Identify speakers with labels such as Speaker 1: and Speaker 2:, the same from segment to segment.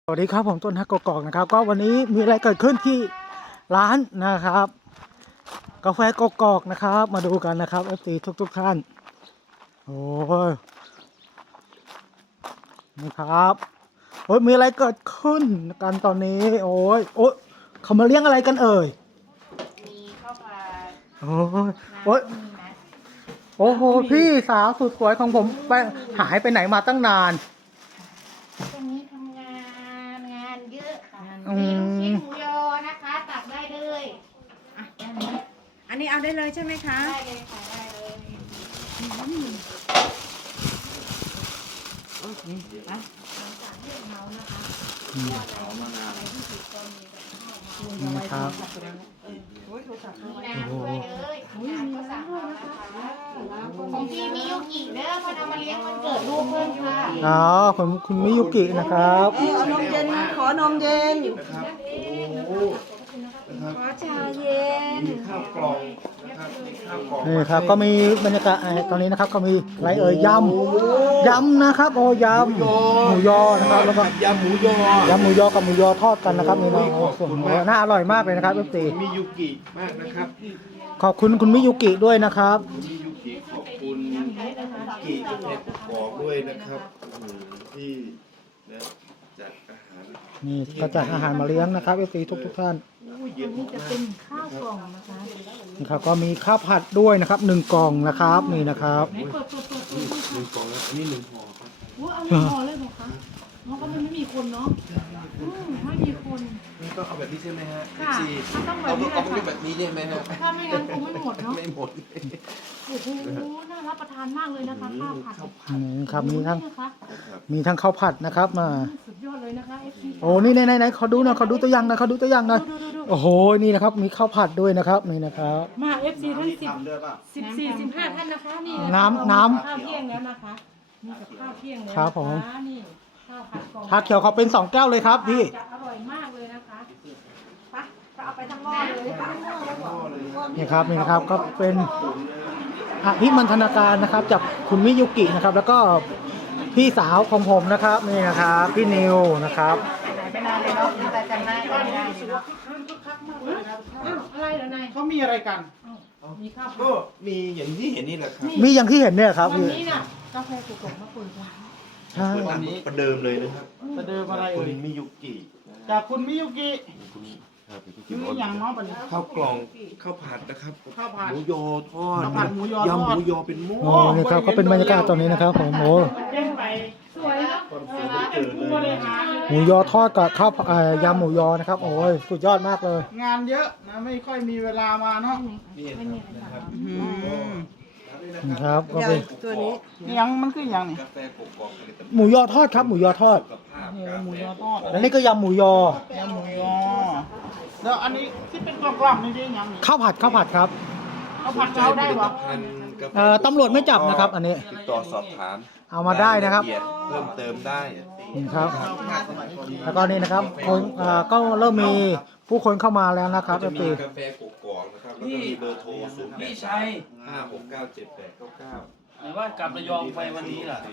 Speaker 1: สวัสดีครับผมต้นฮักกอกนะครับก็วันนี้มีอะไรเกิดขึ้นที่ร้านนะครับกาแฟกอกนะครับมาดูกันนะครับ FC ทุกท่านโอ้ยนี่ครับโอ้ยมีอะไรเกิดขึ้นกันตอนนี้โอ้ยเขามาเลี้ยงอะไรกันเอ่ย
Speaker 2: มีข้าวผัด
Speaker 1: โอ้ยโอ้ย
Speaker 2: น้ำก็มีนะ
Speaker 1: โอ้โหพี่สาวสุดสวยของผมไปหายไปไหนมาตั้งนาน
Speaker 2: ตรงนี้ทำงานเยอะค่ะ
Speaker 1: อืม
Speaker 2: มีลูกชิ้นหมูยอนะคะตักได้เลยอ่ะได้เลย
Speaker 3: อันนี้เอาได้เลยใช่ไหมคะ
Speaker 2: ได้เลยค่ะได้เลย
Speaker 1: นี่ครับ
Speaker 2: มีน้ำด้วยเลยน้ำก็สั่งเอานะคะของพี่มิยุกิเด้อเพอเอามาเลี้ยงวันเกิดลูกเพิ่มค่ะ
Speaker 1: อ๋อคุณมิยุกินะครับ
Speaker 3: เอานมเย็น ขอนมเย็น ขอชาเย็น
Speaker 4: มีข้าวกล่องนะครับมีข้าวกล่อง
Speaker 1: นี่ครับก็มีบรรยากาศตอนนี้นะครับก็มีอะไรเอ่ยยำนะครับโอ้ยำหมูยอนะครับแล้วก็
Speaker 4: ยำหมูยอย
Speaker 1: ำหมูยอกับหมูยอทอดกันนะครับนี่นะโอ้ส่วนหัวน่าอร่อยมากเลยนะครับเอฟซี
Speaker 4: มียูกิมากนะครับ
Speaker 1: ขอบคุณคุณมิยุกิด้วยนะครับ
Speaker 4: มียูกิขอบคุณกิที่เพชรกอกด้วยนะครับที่นะจัดอาหาร
Speaker 1: นี่ก็จัดอาหารมาเลี้ยงนะครับเอฟซีทุกท่าน
Speaker 4: เยอะมาก
Speaker 2: ข้าวกล่องนะคะ
Speaker 1: นี่ครับก็มีข้าวผัดด้วยนะครับ1กล่องนะครับนี่นะครับ
Speaker 4: หนึ่งกล่องแล้วอันนี้หนึ่งห่อครับ
Speaker 5: เอาไม่พอเลยเหรอคะเพราะว่ามันไม่มีคนเนาะไม่มีคน
Speaker 4: นี่ต้องเอาแบบนี้ใช่ไหมฮะ
Speaker 5: ค่ะ
Speaker 4: ซี
Speaker 5: มันต้องแบบนี้แหละ
Speaker 4: เอา
Speaker 5: ค่ะ
Speaker 4: แบบนี้ได้ไหมฮะ
Speaker 5: ถ้าไม่งั้นคงไม่หมดเนาะ
Speaker 4: ไม่หมด
Speaker 5: โอ้โห น่ารับประทานมากเลยนะคะข้าวผัด
Speaker 1: นี่ครับมีทั้ง
Speaker 5: นะคะ
Speaker 1: ข้าวผัดนะครับมา
Speaker 5: สุดยอดเลยนะคะ FC
Speaker 1: โอ้นี่ไหนขอดูหน่อยขอดูตัวอย่างหน่อยขอดูตัวอย่างหน่อย
Speaker 5: ดู
Speaker 1: โอ้โหนี่นะครับมีข้าวผัดด้วยนะครับนี่นะครับ
Speaker 5: มา FC ทั้ง14 15ท่านนะคะนี่
Speaker 1: น้ำ
Speaker 5: ข้าวเที่ยงแล้วนะคะมีกับข้าวเที่ยงแล้ว
Speaker 1: ครับผม
Speaker 5: นี่ข้าวผัดกล่อง
Speaker 1: ชาเขียวเขาเป็น2แก้วเลยครับพี่
Speaker 5: จะอร่อยมากเลยนะคะ
Speaker 3: จะเอาไปทั้งหม้อเลยค่ะ
Speaker 1: นี่ครับก็เป็นอภิมันธนาการนะครับจากคุณมิยุกินะครับ แล้วก็พี่สาวของผมนะครับนี่นะครับพี่นิวนะครับ
Speaker 2: หายไปนานเลยเนาะแต่จำหน้ากันไม่ได้เลยเนาะ
Speaker 5: อะไรเหรอนาย
Speaker 1: เขามีอะไรกัน
Speaker 5: มีข้าวผัด
Speaker 4: ก็มีอย่างที่เห็นนี่แหละครับ
Speaker 1: มีอย่างที่เห็นเนี่ยครับ
Speaker 5: วัน
Speaker 1: พี่
Speaker 5: นี้น่ะกาแฟกุกกมาเปิดร้าน
Speaker 1: ใช่
Speaker 4: วันนี้ประเดิมเลยนะครับ
Speaker 6: ประเดิมอะไร
Speaker 4: คุ
Speaker 6: เอ่
Speaker 4: ณ
Speaker 6: ย
Speaker 4: มิยุกิ
Speaker 6: จากคุณมิยุกิ
Speaker 4: คุณครับพี่
Speaker 6: มีอย่างเน้องปัญ
Speaker 4: ข้าวกล่องข้าวผัดนะครับ
Speaker 6: ข้าวผัด
Speaker 4: หมูยอทอด
Speaker 6: ข้าวผัดหมูยอทอด
Speaker 4: ยำหมูยอเป็นหม้อ
Speaker 1: โอ้นี่ครับก็เป็นบรรยากาศตอนนี้นะครับผมโอ้
Speaker 6: เด้งไป
Speaker 5: สวยแล้ว
Speaker 6: ผู้บริหาร
Speaker 1: หมูยอทอดกับข้าวยำหมูยอนะครับโอ้ยสุดยอดมากเลย
Speaker 6: งานเยอะนะไม่ค่อยมีเวลามาเนาะ
Speaker 4: นี่นะครับ
Speaker 1: ครับก็เป็น
Speaker 3: ตัวนี้
Speaker 6: ยังมันคืออย่างนี่
Speaker 4: กาแฟกกอกผลิตภัณฑ์
Speaker 1: หมูยอทอดครับหมูยอทอด
Speaker 4: สุขภาพ
Speaker 6: โอ้
Speaker 4: กา
Speaker 6: หมู
Speaker 4: แฟ
Speaker 6: ยอทอด
Speaker 1: แล้วนี่ก็ยำหมูยอ
Speaker 6: ยำหมูยอแล้วอันนี้ที่เป็นกล่องๆนี่ได้ยังนี่
Speaker 1: ข้าวผัดครับ
Speaker 6: เขาผัดเขาได้ปะ
Speaker 1: ตำรวจไม่จับนะครับอันนี้
Speaker 4: ติดต่อสอบถาม
Speaker 1: เอามาได้นะครับ
Speaker 4: ายลเอียดเพิ่มเติมได้
Speaker 1: นี่ครับ แล้วก็นี่นะครับคนก็เริ่มมีผู้คนเข้ามาแล้วนะครับ
Speaker 4: จะ
Speaker 1: ก็
Speaker 4: มี
Speaker 1: คือก
Speaker 4: าแฟกกอกนะครับแล้วก็มีเบอร์โทร0
Speaker 7: พี่ชัย
Speaker 4: 5 6 9 7 8 9 9
Speaker 7: หรือว่ากลับระยองไปวันนี้ล่ะ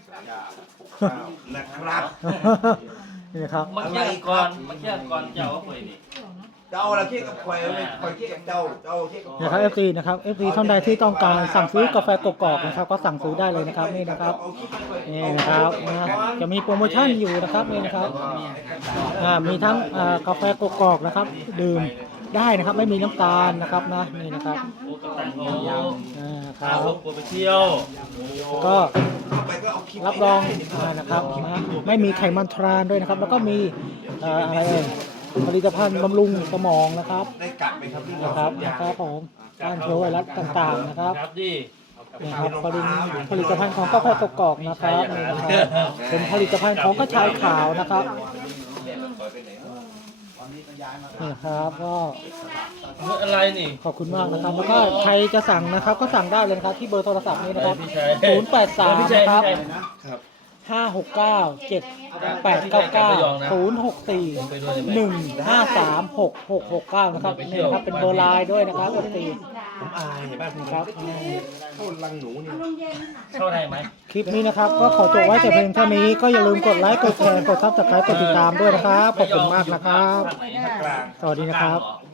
Speaker 4: นะครับ
Speaker 1: นี่ครับ
Speaker 7: มาเที่ยวก่อนมาเที่ยวก่อนเจ้าก็ไปนี่
Speaker 4: เจ้าละเที่ยวกับควายไม่ควายเที่ยวกับเจ้าเที่ยวกับ
Speaker 1: นะครับ FC นะครับ FC ท่านใดที่ต้องการสั่งซื้อกาแฟกกอกนะครับก็สั่งซื้อได้เลยนะครับนี่นะครับนี่นะครับนะจะมีโปรโมชั่นอยู่นะครับนี่นะครับมีทั้งกาแฟกกอกนะครับดื่มได้นะครับไม่มีน้ำตาลนะครับนะนี่นะครับ
Speaker 7: โอ้กัปตันโอ้
Speaker 1: ค
Speaker 7: พา
Speaker 1: รับ
Speaker 7: ลูกไปเที่ยว
Speaker 1: ก็
Speaker 4: ไปก็เอาคลิป
Speaker 1: รับรองนะครับนะไม่มีไขมันทรานด้วยนะครับ แล้วก็มีอะไรเอ่ยผลิตภัณฑ์บำรุงสมองนะครับ
Speaker 4: ได้กัดไหมครับที่เรา
Speaker 1: นะครับผมต้านเชื้อไวรัสต่างๆนะครับ
Speaker 7: ครับดิ
Speaker 1: นะครับผลิตภัณฑ์ของกาแฟกกอกนะครับนี่นะครับเป็นผลิตภัณฑ์ของกระชายขาวนะครับนี่ครับก็
Speaker 7: อะไรนี่
Speaker 1: ขอบคุณมากนะครับ แล้วก็ใครจะสั่งนะครับก็สั่งได้เลยนะครับที่เบอร์โทรศัพท์นี้นะครับ
Speaker 7: พี่ชัย
Speaker 1: 083นะครับ
Speaker 4: ครับ
Speaker 1: 569-7899-064-153-6669นะครับนี่นะครับเป็นเบอร์ไลน์ด้วยนะครับปกติ
Speaker 4: ผมอายเห็นป่ะผม
Speaker 1: ครับ
Speaker 4: เข้ารังหนูเนี่ย
Speaker 7: เข้าได้ไหม
Speaker 1: คลิปนี้นะครับก็ขอจบไว้แต่เพียงเท่านี้ก็อย่าลืมกดไลค์กดแชร์กดซับสไครต์กดติดตามด้วยนะครับขอบคุณมากนะครับ
Speaker 7: ภาคไหน
Speaker 4: กลาง
Speaker 1: สวัสดีนะครับ